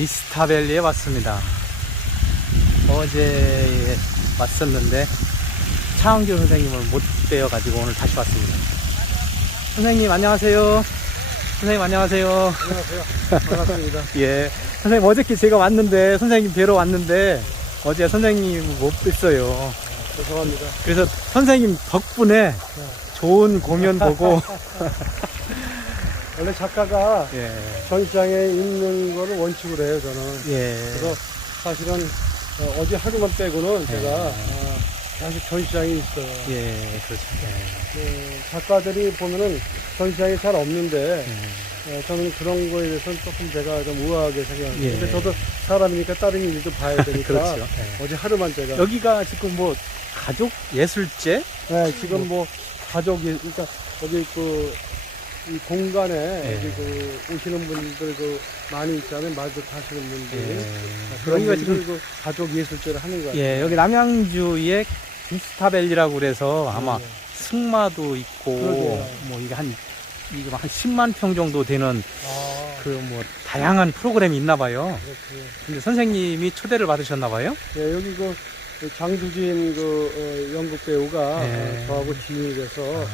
비스타밸리에 왔습니다. 어제 왔었는데 차은규 선생님을 못 뵈어가지고 오늘 다시 왔습니다. 선생님 안녕하세요. 선생님 안녕하세요. 안녕하세요. 반갑습니다. 예, 선생님 어저께 제가 왔는데 선생님 뵈러 왔는데 어제 선생님 못 뵀어요. 죄송합니다. 그래서 선생님 덕분에 좋은 공연 보고 원래 작가가 예, 전시장에 있는 거를 원칙으로 해요, 저는. 예, 그래서 사실은 어디 하루만 빼고는 제가 계속 전시장에 있어요. 예, 그렇죠. 작가들이 보면은 전시장이 잘 없는데 저는 그런 거에 대해서는 조금 제가 좀 우아하게 생각합니다. 예. 근데 저도 사람이니까 다른 일도 봐야 되니까 그렇죠. 어제 하루만 제가 여기가 지금 뭐 가족 예술제? 네, 지금 뭐 가족이 그러니까 여기 이 공간에 여기 오시는 분들 많이 있잖아요. 말도 타시는 분들. 그런 여기가 분들 지금 가족 예술제를 하는 거예요. 예, 여기 남양주의 비스타밸리라고 그래서 아마 네. 승마도 있고 그러게요. 뭐 이게 한 10만 평 정도 되는 아, 그 뭐 다양한 프로그램이 있나 봐요. 그렇군요. 근데 선생님이 초대를 받으셨나 봐요. 네, 여기 장두진 연극 배우가 네. 저하고 지인이 돼서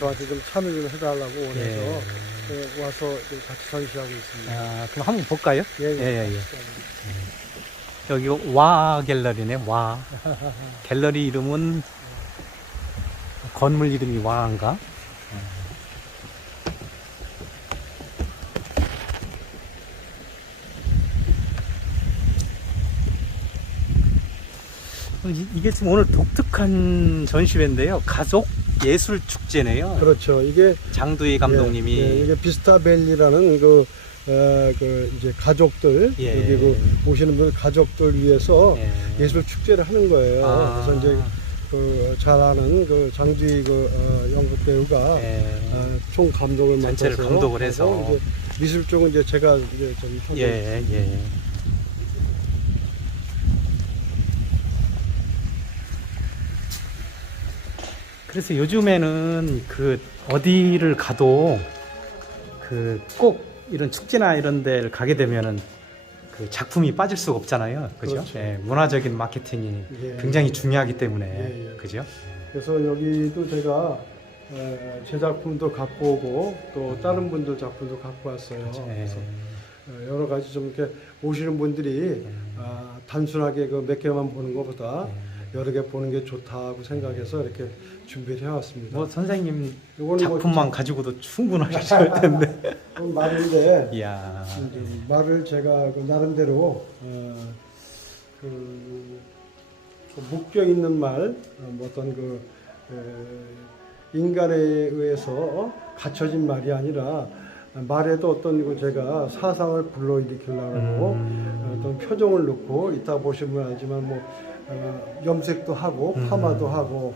저한테 좀 참여 좀 해달라고 원해서 예. 와서 좀 같이 전시하고 있습니다. 아, 그럼 한번 볼까요? 예, 예. 여기 와 갤러리네. 와 갤러리 이름은 건물 이름이 와인가? 이게 지금 오늘 독특한 전시회인데요. 가족 예술 축제네요. 그렇죠. 이게 장두희 감독님이 이게 비스타밸리라는 이제 가족들 예. 여기 오시는 분 가족들 위해서 예. 예술 축제를 하는 거예요. 아. 그래서 이제 잘 아는 장두희 연극 배우가 총 감독을 전체를 맡아서 감독을 해서. 하고 이제 미술 쪽은 이제 제가 이제 좀 하고 예, 있습니다. 예. 그래서 요즘에는 어디를 가도 꼭 이런 축제나 이런 데를 가게 되면은 작품이 빠질 수가 없잖아요. 그죠? 그렇죠. 예, 문화적인 마케팅이 예. 굉장히 중요하기 때문에. 예. 그죠? 그래서 여기도 제가 제 작품도 갖고 오고 또 다른 분들 작품도 갖고 왔어요. 예. 그래서 여러 가지 좀 이렇게 오시는 분들이 단순하게 몇 개만 보는 것보다 여러 개 보는 게 좋다고 생각해서 이렇게 준비를 해왔습니다. 뭐 선생님 요거는 작품만 가지고도 충분하실 텐데. 말인데 이야. 말을 제가 나름대로 묶여 있는 말, 어떤 인간에 의해서 갖춰진 말이 아니라 말에도 어떤 제가 사상을 불러일으키려고 어떤 표정을 넣고 이따 보시면 알지만 염색도 하고 파마도 하고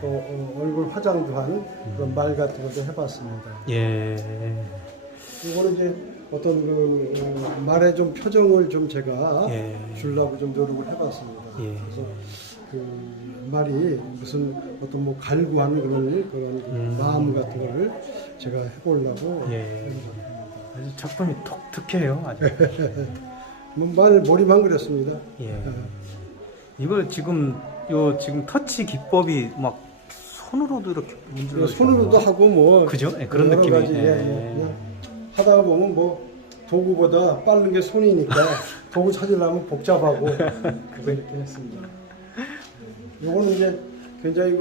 또 얼굴 화장도 한 그런 말 같은 것도 해봤습니다. 예. 이거는 이제 어떤 말에 좀 표정을 좀 제가 예. 주려고 좀 노력을 해봤습니다. 예. 그래서 말이 무슨 어떤 갈구하는 그런 마음 같은 거를 제가 해보려고 예. 해봤습니다. 아주 작품이 독특해요. 아주. 말 머리만 그렸습니다. 예. 이걸 지금 터치 기법이 막 손으로도 이렇게 문질러 손으로도 하고 그죠? 예, 그런 여러 느낌이. 가지, 그냥 하다가 보면 도구보다 빠른 게 손이니까 도구 찾으려면 복잡하고 그렇게 했습니다. 요거는 이제 굉장히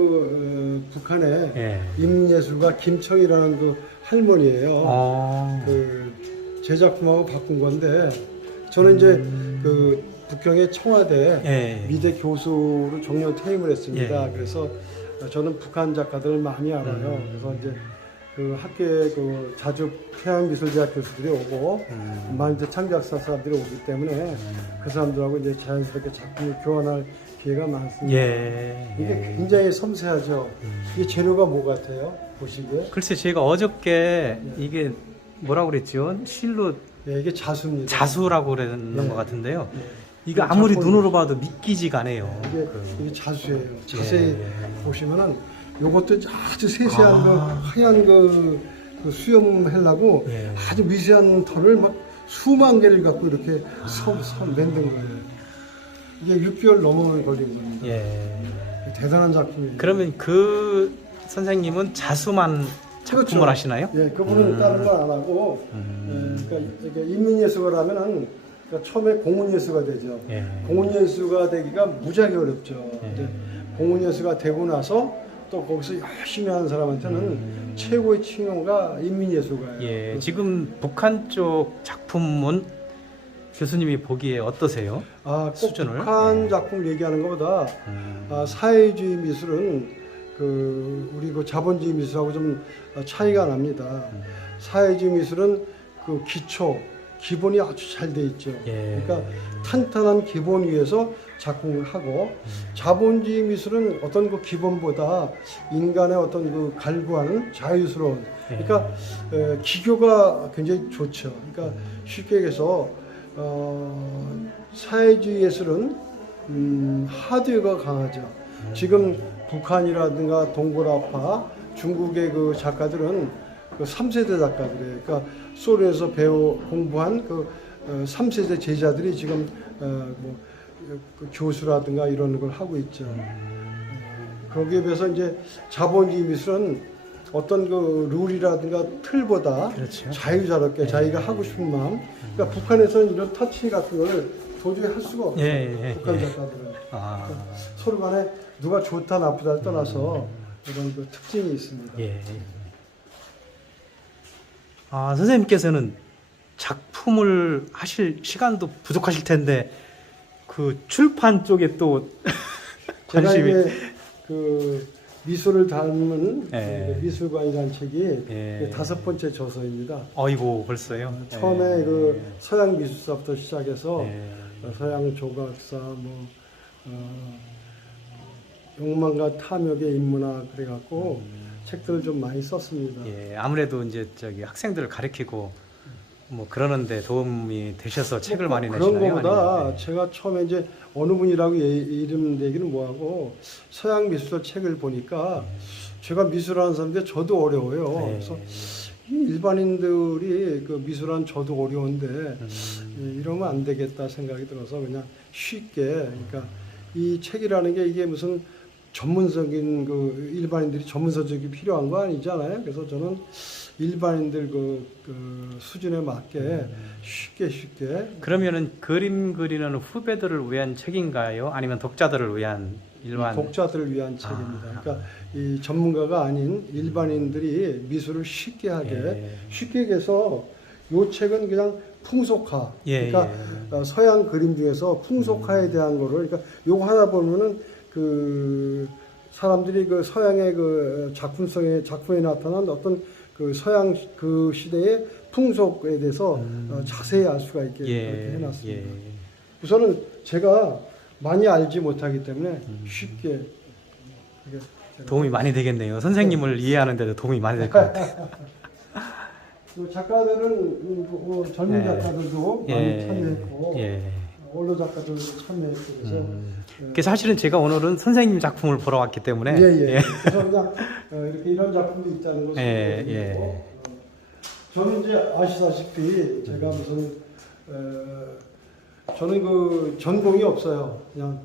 북한의 예. 인문예술가 김청이라는 할머니예요. 제 작품하고 바꾼 건데 저는 이제 북경의 청와대 예. 미대 교수로 정년 퇴임을 했습니다. 예. 그래서 저는 북한 작가들을 많이 알아요. 그래서 이제 학교에 자주 태양미술대학 교수들이 오고 많은 창작사 사람들이 오기 때문에 그 사람들하고 이제 자연스럽게 작품을 교환할 기회가 많습니다. 예. 이게 굉장히 섬세하죠. 이게 재료가 뭐 같아요? 보시기에? 글쎄 제가 어저께 이게 뭐라고 그랬죠? 실로 예, 이게 자수입니다. 자수라고 그랬는 예. 것 같은데요. 예. 이거 아무리 눈으로 봐도 믿기지가 않아요. 이게 자수예요. 자세히 예. 보시면은 요것도 아주 세세한 하얀 수염하려고 예. 아주 미세한 털을 막 수만 개를 갖고 이렇게 만든 거예요. 이게 6개월 넘어만 걸린 겁니다. 예. 대단한 작품이에요. 그러면 그 선생님은 자수만 작품을 그렇죠. 하시나요? 예, 그분은 다른 걸 안 하고, 그러니까 인민예술가라면은 그러니까 처음에 공훈예수가 되죠. 예. 공훈예수가 되기가 무지하게 어렵죠. 예. 근데 공훈예수가 되고 나서 또 거기서 열심히 하는 사람한테는 최고의 칭호가 인민예술가예요. 예. 지금 북한 쪽 작품은 교수님이 보기에 어떠세요? 꼭 수준을? 북한 예. 작품 얘기하는 것보다 사회주의 미술은 우리 그 자본주의 미술하고 좀 차이가 납니다. 사회주의 미술은 그 기본이 아주 잘 돼 있죠. 예. 그러니까 탄탄한 기본 위에서 작품을 하고 자본주의 미술은 어떤 그 기본보다 인간의 어떤 그 갈구하는 자유스러운 그러니까 기교가 굉장히 좋죠. 그러니까 쉽게 얘기해서 사회주의 예술은 하드웨어가 강하죠. 지금 북한이라든가 동고라파 중국의 그 작가들은 그 3세대 작가들이에요. 그러니까 소련에서 공부한 그 3세대 제자들이 지금 그 교수라든가 이런 걸 하고 있죠. 거기에 비해서 이제 자본주의 미술은 어떤 그 룰이라든가 틀보다 그렇죠. 자유자롭게 자기가 하고 싶은 마음. 그러니까 북한에서는 이런 터치 같은 걸 도저히 할 수가 없어요. 북한 작가들은. 그러니까 서로 간에 누가 좋다 나쁘다를 떠나서 이런 그 특징이 있습니다. 예. 선생님께서는 작품을 하실 시간도 부족하실 텐데 그 출판 쪽에 또 제가 관심이 이제 그 미술을 닮은 예. 미술관이라는 책이 예. 5번째 저서입니다. 어이고 벌써요. 처음에 그 서양 미술사부터 시작해서 예. 서양 조각사, 욕망과 탐욕의 인문학 그래갖고 책들을 좀 많이 썼습니다. 예, 아무래도 이제 학생들을 가르치고 뭐 그러는데 도움이 되셔서 책을 많이 그런 내시나요? 거보다 아니면, 제가 처음에 이제 어느 분이라고 이름 내기는 뭐하고 서양 미술사 책을 보니까 제가 미술하는 사람인데 저도 어려워요. 네. 그래서 이 일반인들이 그 미술하는 저도 어려운데 이러면 안 되겠다 생각이 들어서 그냥 쉽게 그러니까 이 책이라는 게 이게 무슨 전문적인 그 일반인들이 전문서적이 필요한 거 아니잖아요. 그래서 저는 일반인들 그 수준에 맞게 쉽게 그러면은 그림 그리는 후배들을 위한 책인가요? 아니면 독자들을 위한 일반 독자들을 위한 책입니다. 그러니까 이 전문가가 아닌 일반인들이 미술을 쉽게 하게 쉽게 해서 이 책은 그냥 풍속화. 그러니까 서양 그림 중에서 풍속화에 대한 거를 그러니까 요거 하나 보면은 그 사람들이 그 서양의 그 작품에 나타난 어떤 그 서양 그 시대의 풍속에 대해서 자세히 알 수가 있게 그렇게 해놨습니다. 우선은 제가 많이 알지 못하기 때문에 쉽게 도움이 많이 되겠네요. 선생님을 이해하는 데도 도움이 많이 될 것 같아요. 작가들은 젊은 작가들도 많이 참여했고 원로 작가들도 참여했고 그래서 사실은 제가 오늘은 선생님 작품을 보러 왔기 때문에 그래서 그냥 이렇게 이런 작품도 있다는 것을 보고 저는 이제 아시다시피 제가 무슨 저는 그 전공이 없어요. 그냥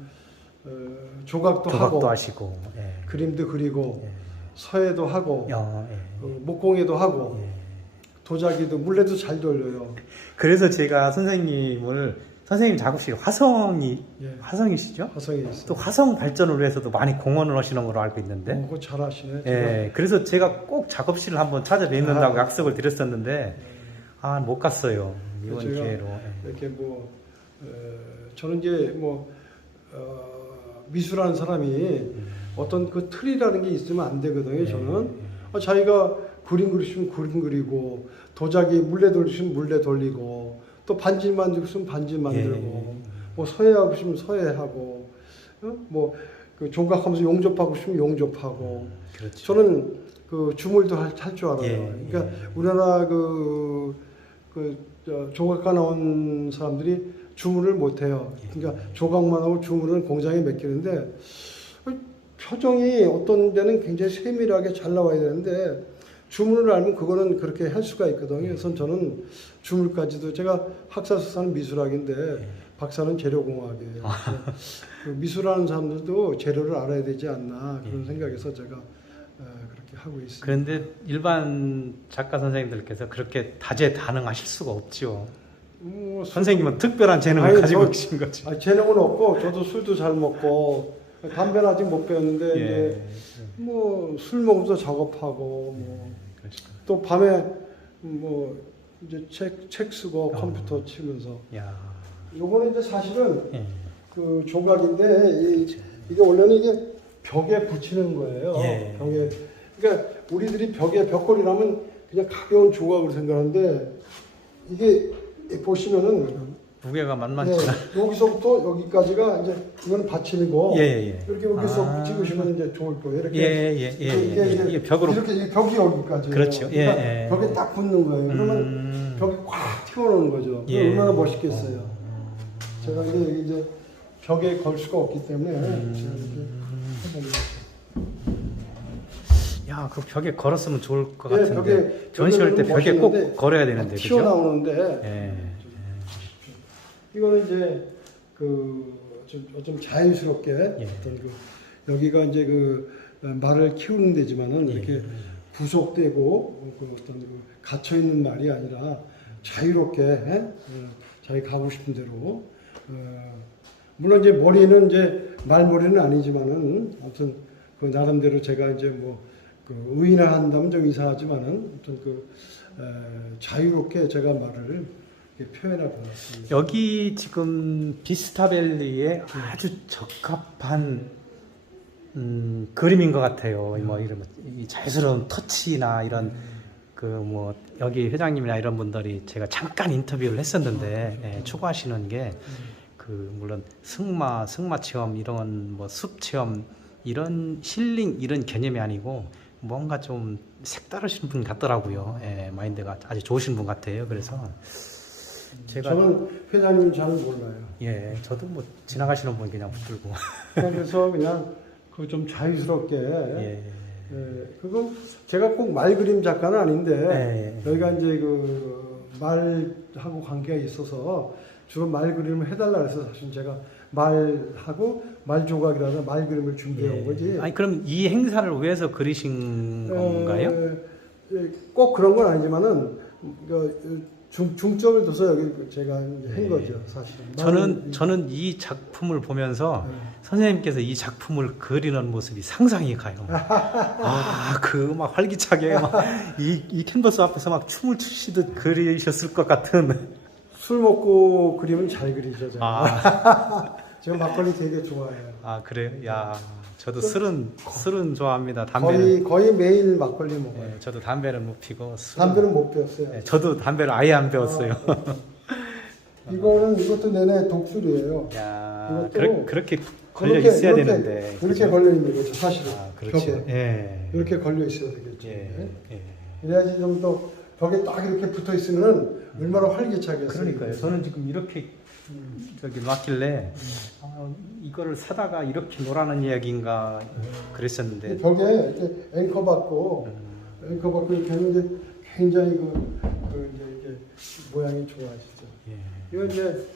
조각도 하고 하시고 그림도 그리고 서예도 하고 목공예도 하고 예. 도자기도 물레도 잘 돌려요. 그래서 제가 선생님 작업실 화성이시죠? 화성에 있어요. 또 화성 발전을 위해서도 많이 공헌을 하시는 걸로 알고 있는데. 그거 잘하시네. 예, 그래서 제가 꼭 작업실을 한번 찾아뵙는다고 약속을 드렸었는데, 못 갔어요. 이번 기회로. 이렇게 저는 이제 미술하는 사람이 어떤 그 틀이라는 게 있으면 안 되거든요. 저는 자기가 그림 그리시면 그림 그리고 도자기 물레 돌리시면 물레 돌리고 또 반지 만들고 싶으면 반지 만들고 서예하고 싶으면 서예하고 그 조각하면서 용접하고 싶으면 용접하고 그렇죠. 저는 그 주물도 할 줄 알아요. 그러니까 우리나라 조각가 나온 사람들이 주물을 못 해요. 그러니까 조각만 하고 주물은 공장에 맡기는데 표정이 어떤 데는 굉장히 세밀하게 잘 나와야 되는데 주문을 알면 그거는 그렇게 할 수가 있거든요. 그래서 저는 주물까지도 제가 학사 석사는 미술학인데 박사는 재료공학이에요. 그 미술하는 사람들도 재료를 알아야 되지 않나 그런 생각에서 제가 그렇게 하고 있습니다. 그런데 일반 작가 선생님들께서 그렇게 다재다능하실 수가 없죠. 선생님은 특별한 재능을 아니, 가지고 저- 계신 거죠. 아니, 재능은 없고 저도 술도 잘 먹고 담배는 아직 못 배웠는데 예. 이제 뭐 술 먹으면서 작업하고 뭐 그러시구나. 또 밤에 뭐 이제 책 쓰고 컴퓨터 치면서 야. 요거는 이제 사실은 예. 그 조각인데 이게 원래는 이게 벽에 붙이는 거예요. 예. 벽에 그러니까 우리들이 벽에 벽걸이라면 그냥 가벼운 조각으로 생각하는데 이게 보시면은 무게가 네, 만만치 않아. 여기서부터 여기까지가 이제 이거는 받침이고 예. 이렇게 여기서 아. 찍으시면 이제 좋을 거예요. 이렇게 예. 이게 벽으로. 이렇게 이 벽이 여기까지 그렇죠. 예. 벽에 딱 붙는 거예요. 그러면 벽이 꽉 튀어나오는 거죠. 예. 얼마나 멋있겠어요. 제가 이제 벽에 걸 수가 없기 때문에 제가 이렇게 해봅니다. 야, 그 벽에 걸었으면 좋을 것 예, 같은데. 전시할 때 벽에 멋있는데 꼭 걸어야 되는데, 그죠? 튀어나오는데 예. 이거는 이제 좀 자유스럽게 어떤 여기가 이제 말을 키우는 데지만은 이렇게 부속되고 그 어떤 갇혀 있는 말이 아니라 자유롭게 자기 가고 싶은 대로 물론 이제 머리는 이제 말머리는 아니지만은 아무튼 그 나름대로 제가 이제 의인화한다면 좀 이상하지만은 어떤 자유롭게 제가 말을 이렇게 표현해 보았습니다. 여기 지금 비스타밸리에 아주 적합한 그림인 것 같아요. 뭐 이런 이 자유스러운 터치나 이런 여기 회장님이나 이런 분들이 제가 잠깐 인터뷰를 했었는데 추구하시는 게 물론 승마 체험 이런 숲 체험 이런 힐링 이런 개념이 아니고 뭔가 좀 색다르신 분 같더라고요. 마인드가 아주 좋으신 분 같아요. 그래서 저는 회장님 잘 몰라요. 예, 저도 지나가시는 분 그냥 붙들고. 그래서 그냥 좀 자유스럽게. 예. 그거 제가 꼭 말 그림 작가는 아닌데 여기가 이제 말하고 관계가 있어서 주로 말 그림을 해달라 해서 사실 제가 말하고 말 조각이라는 말 그림을 준비해 온 거지. 아니 그럼 이 행사를 위해서 그리신 건가요? 꼭 그런 건 아니지만은 중점을 둬서 여기 제가 한 거죠, 사실은. 저는 이 작품을 보면서 선생님께서 이 작품을 그리는 모습이 상상이 가요. 막 활기차게 이 캔버스 앞에서 막 춤을 추시듯 그리셨을 것 같은. 술 먹고 그림은 잘 그리죠, 제가. 제가 막걸리 되게 좋아해요. 아, 그래요? 야, 저도 술은 좋아합니다. 담배는 거의 매일 막걸리 먹어요. 저도 담배는 못 피고 담배는 못 피웠어요. 저도 담배를 아예 안 배웠어요. 이것도 내내 독술이에요. 야, 이것도 그렇게 걸려 있어야 되는데. 이렇게 걸려 있는 거죠, 사실은. 그렇죠. 벽에. 이렇게 걸려 있어야 되겠죠. 예. 그래야지 좀 더 벽에 딱 이렇게 붙어 있으면 얼마나 활기차겠어요. 그러니까요. 저는 지금 이렇게 저기 놨길래 이거를 사다가 이렇게 놓으라는 이야기인가 그랬었는데. 벽에 이렇게 앵커 받고 이렇게 했는데 굉장히 이게 모양이 좋아지죠. 이건 이제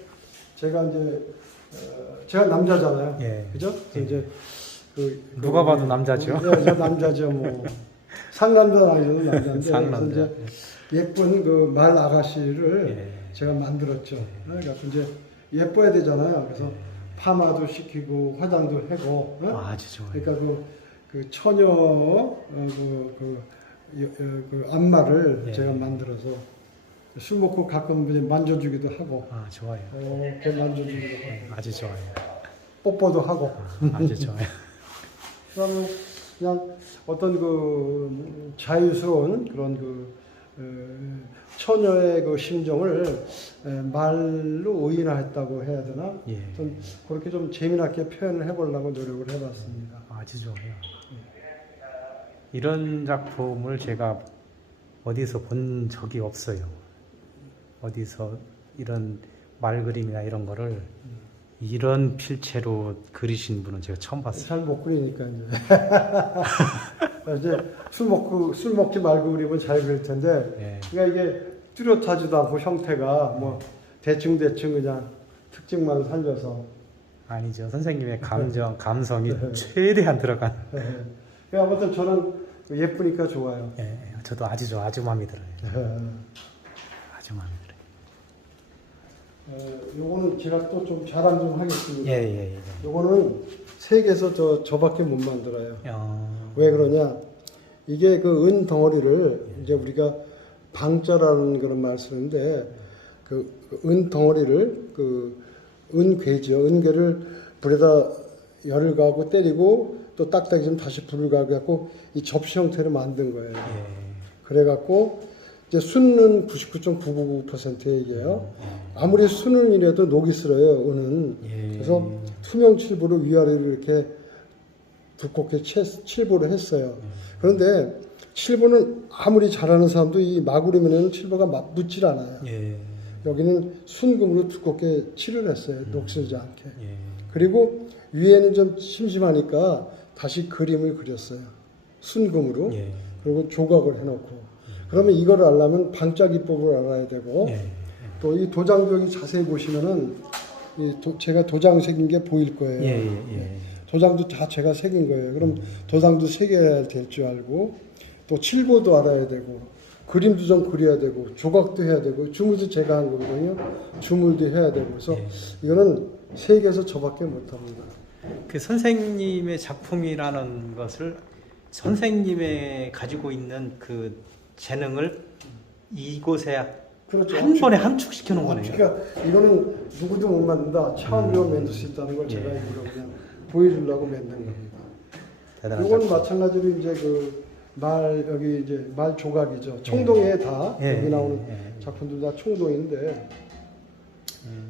제가 남자잖아요. 그죠? 이제 누가 봐도 남자죠. 저 남자죠, 뭐. 상남자 아니어도 남자인데. 상남자. 그래서 이제 예쁜 말 아가씨를 제가 만들었죠. 그러니까 이제 예뻐야 되잖아요. 그래서 파마도 시키고 화장도 하고. 아주 좋아요. 그러니까 그 처녀 안마를 제가 만들어서 술 먹고 가끔 이제 만져주기도 하고. 좋아요. 이렇게 만져주기도 하고. 아주 좋아요. 뽀뽀도 하고. 아주 좋아요. 그러면 그냥 어떤 자유스러운 그런 처녀의 심정을 말로 의인화했다고 해야 되나? 좀 그렇게 좀 재미나게 표현을 해보려고 노력을 해봤습니다. 아주 좋아요. 이런 작품을 제가 어디서 본 적이 없어요. 어디서 이런 말 그림이나 이런 거를 이런 필체로 그리신 분은 제가 처음 봤어요. 잘 못 그리니까 이제. 이제 술 먹지 말고 그리면 잘 그릴 텐데, 예. 그러니까 이게 뚜렷하지도 않고 형태가 뭐 대충 그냥 특징만 살려서. 아니죠. 선생님의 감정, 감성이 최대한 들어간. 예. 아무튼 저는 예쁘니까 좋아요. 예, 저도 아주 좋아, 아주 마음에 들어요. 아주 마음에 들어요. 요거는 제가 또 좀 자랑 좀 하겠습니다. 예. 요거는 세계에서 저밖에 못 만들어요. 어, 왜 그러냐? 이게 그 은 덩어리를 이제 우리가 방자라는 그런 말 쓰는데 그 은 덩어리를 그 은괴죠. 은괴를 불에다 열을 가하고 때리고 또 딱딱해지면 다시 불을 가하고 이 접시 형태로 만든 거예요. 예. 그래갖고 이제 순은 99.999% 얘기예요. 아무리 순은이라도 녹이 슬어요. 은은. 예. 그래서 투명 칠보로 위아래로 이렇게 두껍게 칠보를 했어요. 그런데 칠보는 아무리 잘하는 사람도 이 마구리면은 칠보가 묻질 않아요. 예. 여기는 순금으로 두껍게 칠을 했어요. 녹슬지 않게. 예. 그리고 위에는 좀 심심하니까 다시 그림을 그렸어요. 순금으로. 예. 그리고 조각을 해놓고. 그러면 이걸 알려면 반짝이법을 알아야 되고 예. 또 이 도장벽이 자세히 보시면은 제가 도장 새긴 게 보일 거예요. 예. 도장도 다 제가 새긴 거예요. 그럼 도장도 새겨야 될 줄 알고 또 칠보도 알아야 되고 그림도 좀 그려야 되고 조각도 해야 되고 주물도 제가 한 거거든요. 주물도 해야 되고 그래서 예. 이거는 세계에서 저밖에 못합니다. 그 선생님의 작품이라는 것을 선생님의 가지고 있는 그 재능을 이곳에 그렇죠. 한 번에 함축시켜 놓은 거네요. 그러니까 이거는 누구도 못 만든다. 처음으로 만들 수 있다는 걸 제가 일부러 그냥 보여주려고 만든 겁니다. 대단한 이건 작품. 마찬가지로 이제 그 말 여기 이제 말 조각이죠. 총동에 다 예. 여기 나오는 예. 작품들 다 총동인데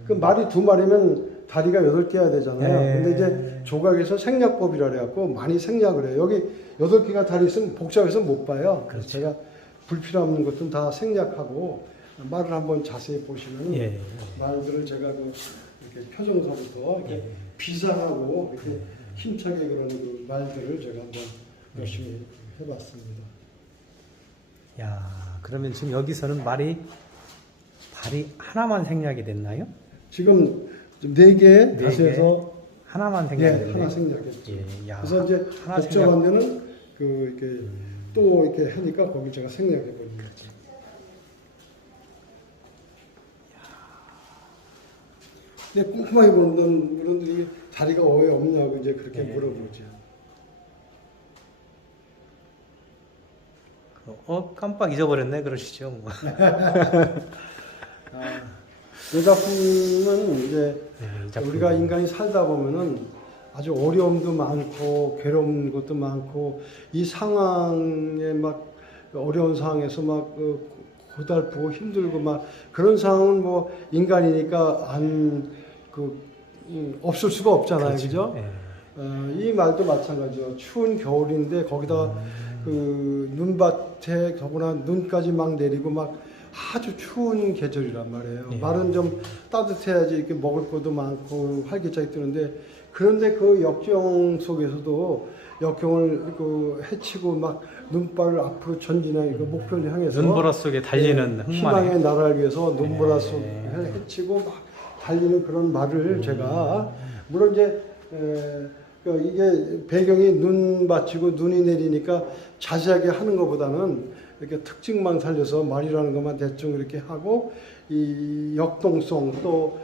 그 말이 두 마리면 다리가 8개야 되잖아요. 예. 근데 이제 조각에서 생략법이라 그래갖고 많이 생략을 해요. 여기 8개가 다리 있으면 복잡해서 못 봐요. 그래서 그렇죠. 제가 불필요한 것들은 다 생략하고 말을 한번 자세히 보시면 예. 말들을 제가 그 이렇게 표정서부터 이렇게 비상하고 이렇게 힘차게 그러는 그 말들을 제가 한번 열심히 해봤습니다. 야, 그러면 지금 여기서는 발이 하나만 생략이 됐나요? 지금 4개 네 다시 개. 해서 하나만 생략이 됐네요. 하나 생략했죠. 예, 야, 그래서 이제 하나 복잡한 데는 그 이렇게 또 이렇게 하니까 거기 제가 생략해 버린 거죠. 근데 꼼꼼하게 보는 분들이 다리가 왜 없냐고 이제 그렇게 물어보죠. 깜빡 잊어버렸네 그러시죠. 뭐. 이 작품은 이제 네, 이 작품. 우리가 인간이 살다 보면은 아주 어려움도 많고 괴로운 것도 많고 이 상황에 막 어려운 상황에서 막 고달프고 힘들고 막 그런 상황은 뭐 인간이니까 없을 수가 없잖아요, 그죠? 예. 이 말도 마찬가지죠. 추운 겨울인데 거기다 그 눈밭에 더구나 눈까지 막 내리고 막 아주 추운 계절이란 말이에요. 예. 말은 좀 따뜻해야지 이렇게 먹을 것도 많고 활기차게 뜨는데 그런데 그 역경 속에서도 역경을 헤치고 막 눈발을 앞으로 전진하는 그 목표를 향해서 눈보라 속에 달리는 흑마네. 희망의 나라를 위해서 눈보라 속에 헤치고 막 달리는 그런 말을 제가 물론 이제 이게 배경이 눈밭이고 눈이 내리니까 자세하게 하는 것보다는 이렇게 특징만 살려서 말이라는 것만 대충 이렇게 하고 이 역동성 또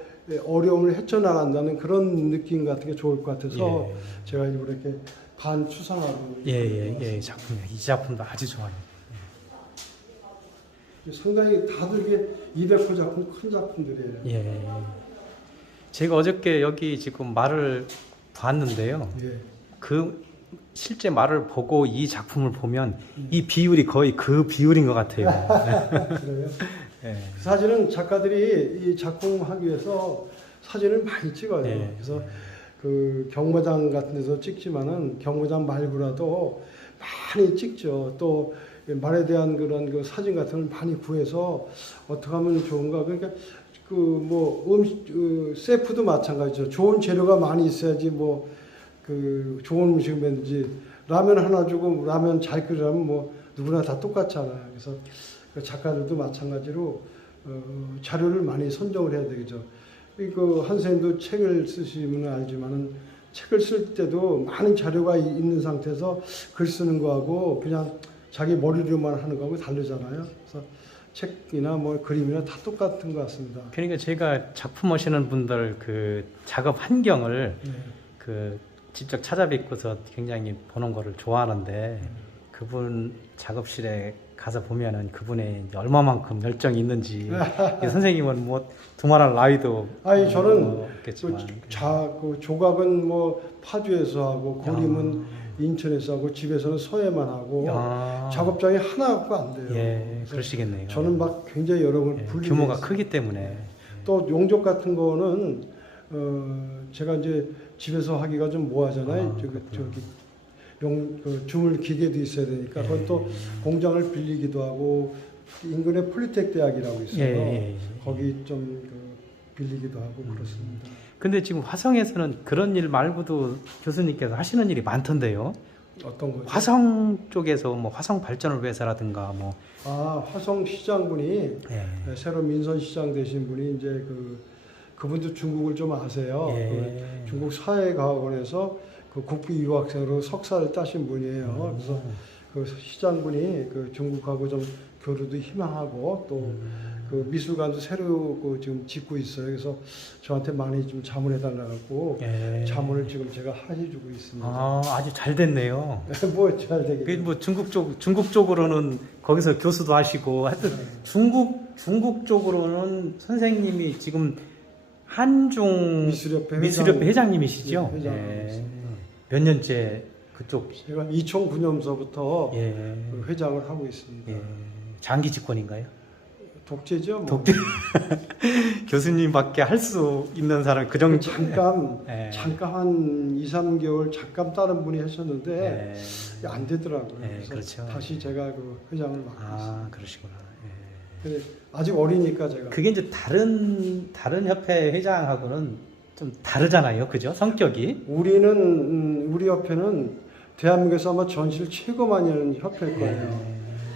어려움을 헤쳐나간다는 그런 느낌 같은 게 좋을 것 같아서 제가 일부러 이렇게 반추상하고 작품 이 작품도 아주 좋아요. 상당히 다들 이게 200호 작품 큰 작품들이에요. 예. 제가 어저께 여기 지금 말을 봤는데요. 예. 그 실제 말을 보고 이 작품을 보면 이 비율이 거의 그 비율인 것 같아요. 그래요? 예. 그 사진은 작가들이 이 작품 하기 위해서 사진을 많이 찍어요. 네. 그래서 그 경마장 같은 데서 찍지만은 경마장 말고라도 많이 찍죠. 또 말에 대한 그런 그 사진 같은 걸 많이 구해서 어떻게 하면 좋은가. 그러니까 그 뭐 셰프도 마찬가지죠. 좋은 재료가 많이 있어야지 뭐 그 좋은 음식을 만들지. 라면 하나 주고 라면 잘 끓이라면 뭐 누구나 다 똑같잖아요. 그래서 그 작가들도 마찬가지로 자료를 많이 선정을 해야 되겠죠. 그 한 선생님도 책을 쓰시면 알지만은 책을 쓸 때도 많은 자료가 있는 상태에서 글 쓰는 거하고 그냥 자기 머리로만 하는 거하고 다르잖아요. 그래서 책이나 뭐 그림이나 다 똑같은 것 같습니다. 그러니까 제가 작품 하시는 분들 그 작업 환경을 네. 그 직접 찾아뵙고서 굉장히 보는 거를 좋아하는데 그분 작업실에 가서 보면은 그분의 이제 얼마만큼 열정이 있는지 이 선생님은 뭐 두말할 나위도 아니 저는 없겠지만 그 조각은 뭐 파주에서 하고 그림은 인천에서 하고 집에서는 서해만 하고 작업장이 하나가 안 돼요. 예, 그러시겠네요. 저는 막 굉장히 여러 번 예, 분리해서 규모가 크기 때문에 또 용접 같은 거는 제가 이제 집에서 하기가 좀 뭐하잖아요. 그 주물 기계도 있어야 되니까 그것도 공장을 빌리기도 하고 인근에 폴리텍 대학이라고 있어요. 거기 좀 빌리기도 하고 그렇습니다. 근데 지금 화성에서는 그런 일 말고도 교수님께서 하시는 일이 많던데요. 어떤 거죠? 화성 쪽에서 뭐 화성 발전을 위해서라든가 뭐 화성 시장분이 새로 민선 시장 되신 분이 이제 그분도 중국을 좀 아세요. 그 중국 사회과학원에서 그 국비 유학생으로 석사를 따신 분이에요. 그래서 그 시장분이 그 중국하고 좀 교류도 희망하고 또 그 미술관도 새로 지금 짓고 있어요. 그래서 저한테 많이 좀 자문해 달라고 자문을 지금 제가 해주고 있습니다. 아주 잘 됐네요. 뭐 잘 되겠네. 뭐 중국 쪽으로는 거기서 교수도 하시고 하여튼 중국 쪽으로는 선생님이 지금 한중 미술협회 회장님이시죠? 네, 회장님이십니다. 몇 년째 그쪽 제가 2009년서부터 회장을 하고 있습니다. 장기 집권인가요? 독재죠. 뭐. 독재. 교수님밖에 할 수 있는 사람 그 정도. 잠깐 한 2, 3개월 잠깐 다른 분이 하셨는데 안 되더라고요. 그래서 그렇죠. 다시 제가 그 회장을 맡고 있습니다. 그러시구나. 근데 아직 어리니까 제가. 그게 이제 다른 협회 회장하고는 좀 다르잖아요, 그죠? 성격이. 우리 협회는 대한민국에서 아마 전시를 최고 많이 하는 협회일 거예요.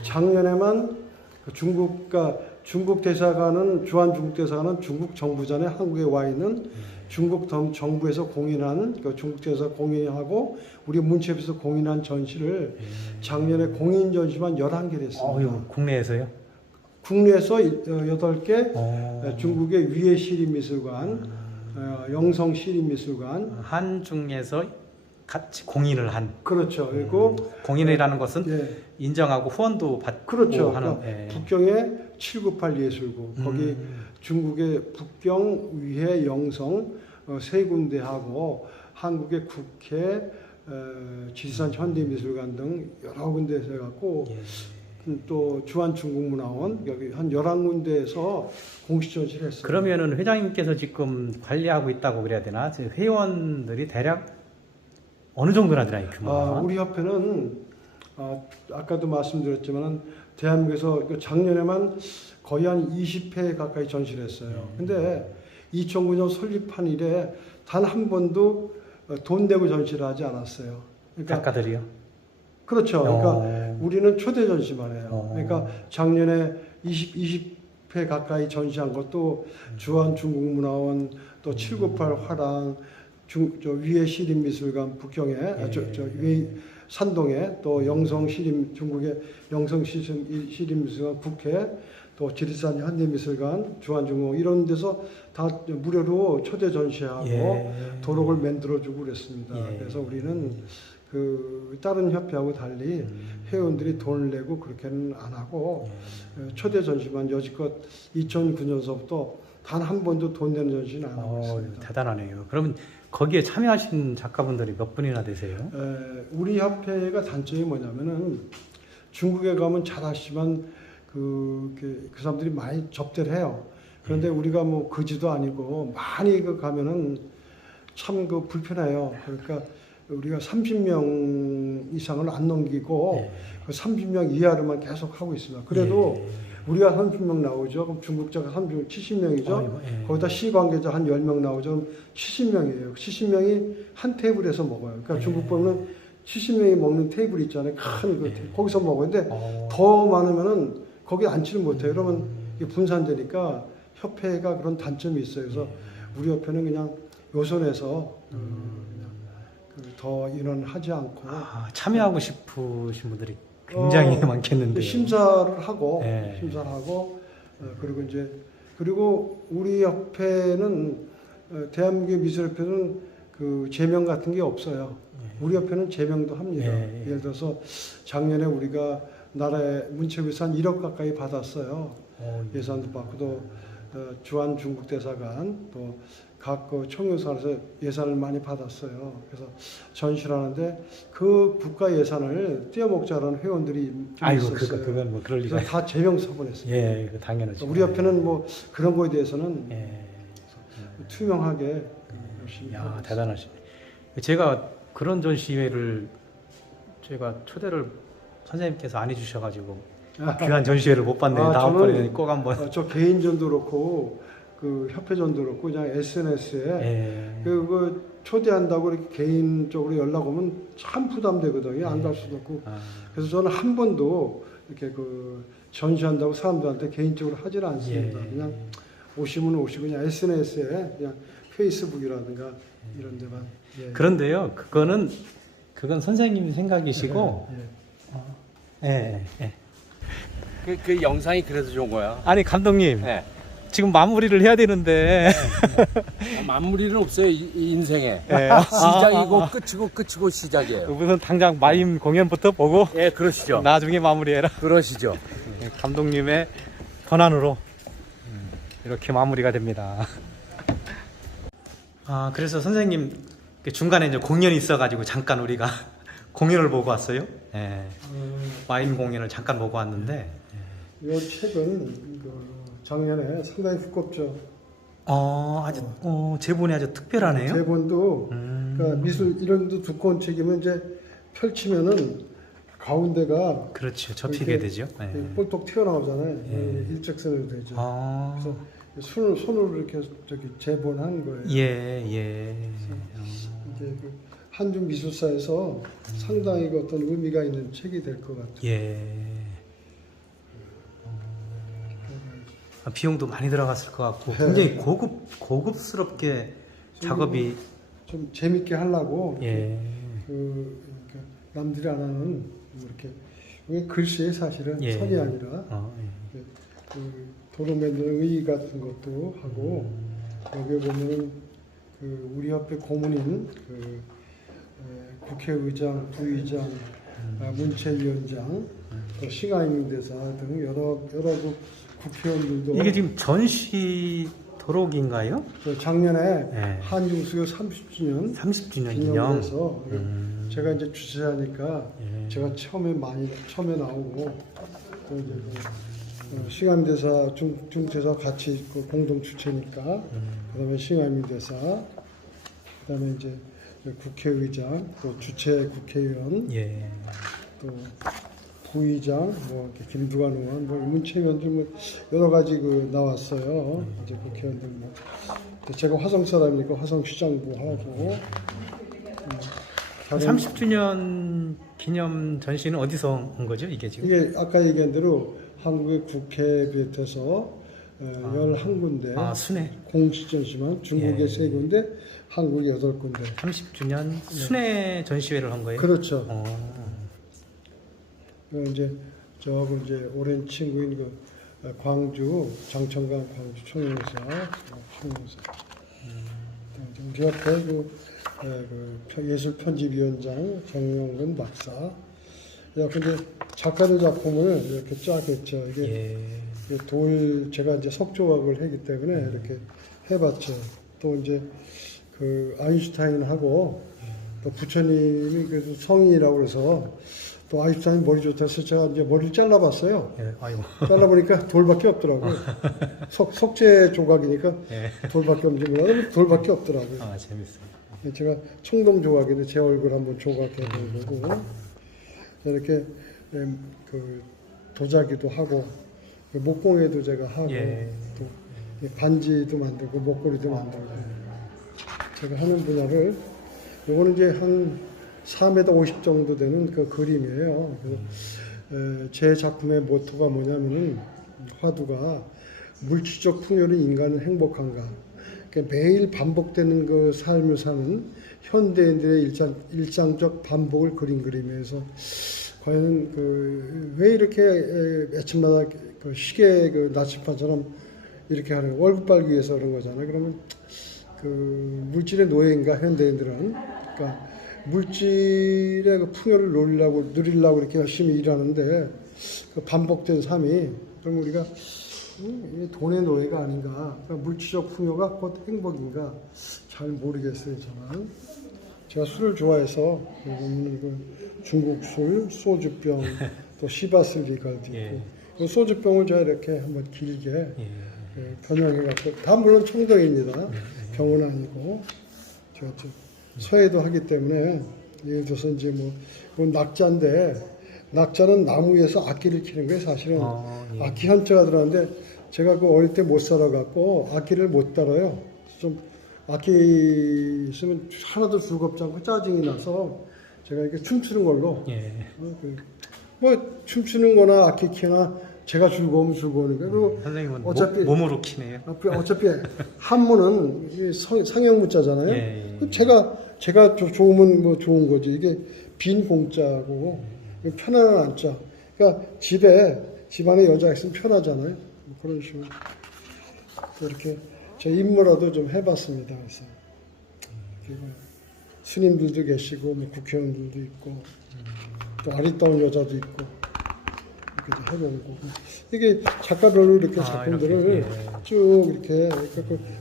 작년에만 중국 대사관은 주한 중국 대사관은 중국 정부전에 한국에 와 있는 중국 정부에서 공인한 중국 대사 공인하고 우리 문체부에서 공인한 전시를 작년에 공인 전시만 11개 됐습니다. 국내에서요? 국내에서 8개, 중국의 위에 시립미술관, 영성 시립미술관, 한중에서 같이 공인을 한. 그렇죠. 그리고 공인이라는 것은 인정하고 후원도 받고 그렇죠. 하는. 그러니까 북경의 798 예술국, 거기 중국의 북경, 위해, 영성 세 군데하고 한국의 국회, 지리산 현대미술관 등 여러 군데에서 해갖고 또 주한중국문화원 여기 한 11군데에서 공식 전시를 했어요. 그러면은 회장님께서 지금 관리하고 있다고 그래야 되나? 회원들이 대략 어느 정도나 되나요, 규모가? 우리 협회는 아까도 말씀드렸지만 대한민국에서 작년에만 거의 한 20회 가까이 전시를 했어요. 근데 2009년 설립한 이래 단 한 번도 돈 내고 전시를 하지 않았어요. 그러니까 작가들이요? 그렇죠. 그러니까 우리는 초대 전시만 해요. 그러니까 작년에 20회 가까이 전시한 것도 주한 중국문화원 또 798 화랑 저 위에 시립미술관 북경에 위에 산동에 또 영성 중국의 영성 시립미술관 국회 또 지리산 현대미술관 주한중국 이런 데서 다 무료로 초대 전시하고 도록을 만들어주고 그랬습니다. 그래서 우리는 다른 협회하고 달리 회원들이 돈을 내고 그렇게는 안 하고 초대 전시만 여지껏 2009년서부터 단 한 번도 돈 내는 전시는 안 하고 있습니다. 대단하네요. 그러면 거기에 참여하신 작가분들이 몇 분이나 되세요? 우리 협회가 단점이 뭐냐면은 중국에 가면 잘 아시지만 그 사람들이 많이 접대를 해요. 그런데 우리가 뭐 거지도 아니고 많이 가면은 참 불편해요. 그러니까 우리가 30명 이상을 안 넘기고 그 30명 이하로만 계속 하고 있습니다. 그래도 우리가 30명 나오죠. 그럼 중국자가 30명, 70명이죠. 거기다 시관계자 한 10명 나오죠. 그럼 70명이에요. 70명이 한 테이블에서 먹어요. 그러니까 중국 보면 70명이 먹는 테이블 있잖아요. 큰 그 예. 거기서 먹었는데 더 많으면은 거기 앉지를 못해요. 그러면 이게 분산되니까 협회가 그런 단점이 있어요. 그래서 우리 협회는 그냥 요선에서 더 인원을 하지 않고 참여하고 싶으신 분들이 굉장히 많겠는데요. 심사를 하고 예. 그리고 우리 협회는 대한민국 미술협회는 그 제명 같은 게 없어요. 우리 협회는 제명도 합니다. 예. 예를 들어서 작년에 우리가 나라의 문체부에서 한 1억 가까이 받았어요. 예산도 받고 또 주한 중국 대사관 또 각 총영사에서 예산을 많이 받았어요. 그래서 전시를 하는데 그 국가 예산을 떼어먹자라는 회원들이 좀 아이고 있었어요. 그건 뭐 그럴 리가. 그래서 다 제명 처분했어요. 예, 그 당연하죠. 우리 협회는 뭐 그런 거에 대해서는 예. 투명하게 열심히 하고 야, 있어요. 대단하시네. 제가 그런 전시회를 제가 초대를 선생님께서 안 해주셔가지고 귀한 전시회를 못 봤네요. 아, 다음번에 저는 꼭 한번. 저 개인전도 그렇고 그 협회전도 그렇고 그냥 SNS에 예. 그 초대한다고 이렇게 개인적으로 연락 오면 참 부담되거든요. 안 갈 수도 없고. 아, 그래서 저는 한 번도 이렇게 그 전시한다고 사람들한테 개인적으로 하지는 않습니다. 예. 그냥 오시면 오시고 그냥 SNS에 그냥 페이스북이라든가 이런 데만. 예. 그런데요, 그건 선생님 생각이시고, 예. 예, 예. 그 영상이 그래서 좋은 거야. 아니 감독님, 네. 지금 마무리를 해야 되는데. 마무리는 없어요 이 인생에. 예. 시작이고 끝이고 시작이에요. 우선 당장 마임 공연부터 보고 예, 그러시죠. 나중에 마무리해라. 그러시죠. 감독님의 권한으로 이렇게 마무리가 됩니다. 아, 그래서 선생님 중간에 이제 공연이 있어가지고 잠깐 우리가 공연을 보고 왔어요. 예. 와인 공연을 잠깐 보고 왔는데. 이 책은 작년에 상당히 두껍죠. 제본이 아주 특별하네요. 제본도 그러니까 미술 이런도 두꺼운 책이면 이제 펼치면은 가운데가 그렇죠. 접히게 이렇게 되죠. 예. 볼떡 튀어나오잖아요. 일직선으로 되죠. 아, 그래서 손으로 이렇게 저기 제본한 거예요. 예. 이제 그 한중 미술사에서 상당히 그 어떤 의미가 있는 책이 될 것 같아요. 예. 비용도 많이 들어갔을 것 같고 굉장히 고급스럽게 작업이 좀 재밌게 하려고 예. 그러니까 남들이 안 하는 뭐 이렇게 왜 글씨에 사실은 예. 선이 아니라 예. 그 도로 맺는 의 같은 것도 하고 여기 보면은 그 우리 협회 고문인 그 국회의장, 부의장, 문체위원장, 또 시가임대사 등 여러 그 국회의원들도 이게 지금 전시 도록인가요? 저 작년에 예. 한중수교 30주년 30주년 기념. 기념해서 제가 이제 주최하니까 예. 제가 처음에 나오고 또 이제 시감대사 중대사 같이 그 공동 주최니까 그다음에 시감대사 그다음에 이제 국회의장 또 주최 국회의원 예. 또 부의장 뭐 이렇게 김두관 의원 뭐 문체위원들 뭐 여러 가지 그 나왔어요. 이제 국회의원들 뭐 제가 화성 사람이니까 화성시장도 하고 30주년 기념 전시는 어디서 온 거죠? 이게 지금? 이게 아까 얘기한 대로 한국의 국회에 비롯해서 11군데 순회 공식 전시만 중국에 예. 3군데 한국에 8군데 30주년 순회 전시회를 한 거예요? 그렇죠. 이제 저하고 이제 오랜 친구인 그 광주 장천강 광주 총영사 우리 옆에 그 예술 편집위원장 정영근 박사. 야 근데 작가들 작품을 이렇게 쫙 했죠. 이게 제가 이제 석조학을 했기 때문에 이렇게 해봤죠. 또 이제 그 아인슈타인하고 또 부처님이 그 성인이라고 그래서 또 아인슈타인 머리 좋다 해서 제가 이제 머리를 잘라봤어요. 예. 아이고. 잘라보니까 돌밖에 없더라고요. 석재 조각이니까 예. 돌밖에 없는지 몰라도 돌밖에 없더라고요. 재밌어요. 제가 청동 조각인데 제 얼굴 한번 조각해 보고 이렇게 그 도자기도 하고 목공예도 제가 하고 예. 또 반지도 만들고 목걸이도 만들고 제가 하는 분야를 요거는 이제 한 4m 50 정도 되는 그 그림이에요. 그래서 제 작품의 모토가 뭐냐면은 화두가 물질적 풍요는 인간은 행복한가. 그러니까 매일 반복되는 그 삶을 사는 현대인들의 일상적 반복을 그린 그림에서 과연 왜 이렇게 아침마다 그 시계 그 나침반처럼 이렇게 하는 월급 벌기 위해서 그런 거잖아요. 그러면 그 물질의 노예인가 현대인들은 그러니까 물질의 그 풍요를 누리려고 이렇게 열심히 일하는데 그 반복된 삶이 그럼 우리가 돈의 노예가 아닌가? 그러니까 물질적 풍요가 곧 행복인가? 잘 모르겠어요, 저는. 제가 술을 좋아해서 그 중국 술, 소주병, 또 시바슬 리갈도 있고 예. 그 소주병을 제가 이렇게 한번 길게 변형해갖고 다 물론 청동입니다. 병은 아니고 제가 서해도 하기 때문에 예를 들어서 이제 뭐 낙자인데 낙자는 나무 위에서 악기를 키는 거예요. 사실은 예. 악기 한자가 들어가는데 제가 그 어릴 때 못 살아갖고 악기를 못 따라요. 좀 악기 있으면 하나도 즐겁지 않고 짜증이 나서 제가 이렇게 춤추는 걸로 뭐 춤추는 거나 악기 키나 제가 즐거우면 즐거우니까 그리고 선생님은 어차피 몸으로 키네요. 어차피 한문은 상형문자잖아요. 예. 제가 좋으면 뭐 좋은 거지. 이게 빈 공자고 편안한 안자. 그러니까 집안에 여자가 있으면 편하잖아요. 뭐 그런 식으로 이렇게 제 임무라도 좀 해봤습니다. 그래서 그리고 스님들도 계시고 뭐 국회의원들도 있고 또 아리따운 여자도 있고 이렇게 해보는 거고 이게 작가별로 이렇게 작품들을 이렇게, 쭉 이렇게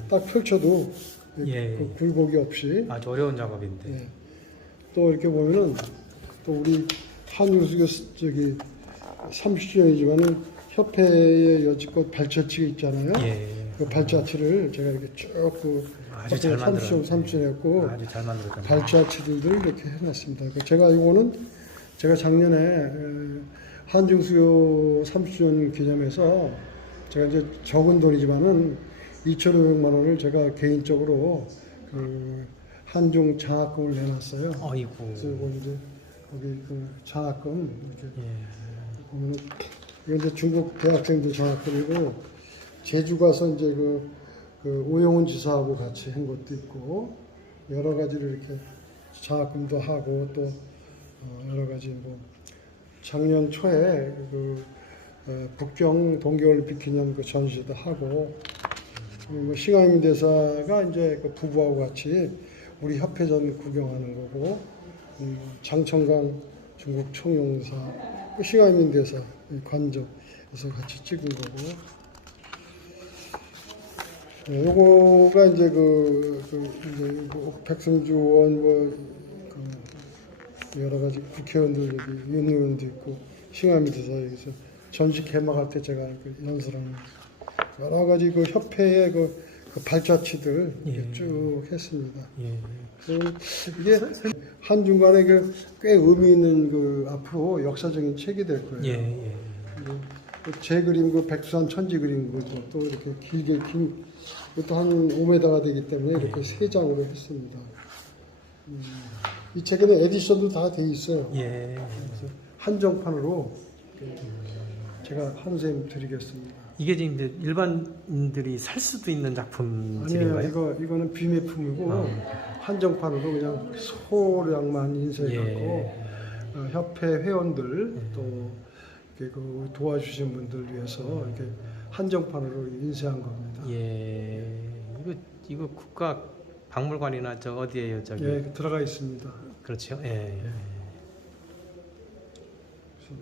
딱 펼쳐도 예. 그 굴곡이 없이 아주 어려운 작업인데. 예. 또 이렇게 보면은 또 우리 한유수교 30주년이지만은 협회의 여지껏 발자취가 있잖아요. 예. 그 발자취를 제가 이렇게 쭉그 아주 잘 만들었네. 30주년 했고 아주 잘 만들었네. 발자취들을 이렇게 해놨습니다. 제가 이거는 제가 작년에 한중수교 30주년 기념해서 제가 이제 적은 돈이지만은 2,500만 원을 제가 개인적으로 그 한중 장학금을 내놨어요. 아이고. 그래서 이거 이제 거기 그 장학금 이렇게 예. 보면은 이거 이제 중국 대학생들 장학금이고 제주 가서 이제 그 오영훈 지사하고 같이 한 것도 있고 여러 가지를 이렇게 장학금도 하고 또 여러 가지 뭐 작년 초에 북경 동계올림픽 기념 그 전시도 하고 뭐 싱하이민 대사가 이제 그 부부하고 같이 우리 협회전 구경하는 거고 장청강 중국 총영사 싱하이민 대사 관저에서 같이 찍은 거고 요거가 이제 이제 백승주 의원 여러 가지 국회의원들 여기 윤 의원도 있고 싱하이민 대사 여기서 전시 개막할 때 제가 연설하는 여러 가지 그 협회의 그 발자취들 쭉 했습니다. 예. 이게 한중간에 꽤 의미 있는 앞으로 역사적인 책이 될 거예요. 예. 제 그림 백두산 천지 그림 것도 또 이렇게 길게 그것도 한 5m가 되기 때문에 이렇게 세 장으로 했습니다. 이 책에는 에디션도 다 돼 있어요. 예. 그래서 한정판으로 제가 한 셈 드리겠습니다. 이게 지금 이제 일반인들이 살 수도 있는 작품집인가요? 아니에요. 이거는 비매품이고 한정판으로 그냥 소량만 인쇄해갖고 협회 회원들 또 이렇게 도와주신 분들 위해서 이렇게 한정판으로 인쇄한 겁니다. 예. 이거 국가 박물관이나 저 어디에요? 저기. 예, 들어가 있습니다. 그렇죠. 예.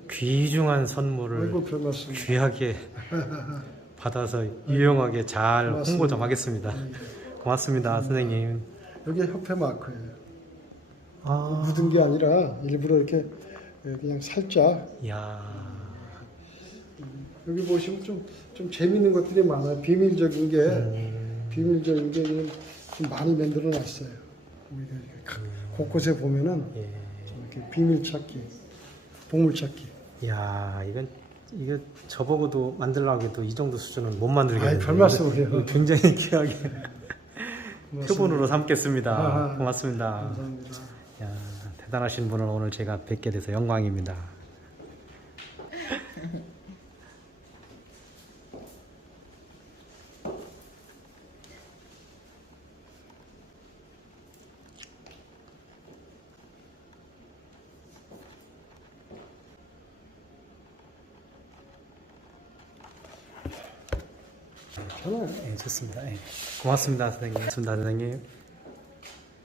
귀중한 선물을 아이고, 별 말씀. 귀하게 받아서 유용하게 잘 홍보 좀 고맙습니다. 하겠습니다. 고맙습니다, 선생님. 여기 협회 마크예요. 아, 묻은 게 아니라 일부러 이렇게 그냥 살짝 야, 여기 보시면 좀 재밌는 것들이 많아요. 비밀적인 게 그냥 좀 많이 만들어 놨어요. 우리가 이렇게 곳곳에 보면은 예. 이렇게 비밀 찾기, 보물 찾기. 야, 이거 저보고도 만들려고 해도 이 정도 수준은 못 만들겠네요. 별 말씀을요. 굉장히 귀하게 고맙습니다. 표본으로 삼겠습니다. 아, 고맙습니다. 감사합니다. 야, 대단. 대단하신 분을 오늘 제가 뵙게 돼서 영광입니다. 네, 좋습니다. 예. 고맙습니다, 선생님. 고맙습니다, 선생님.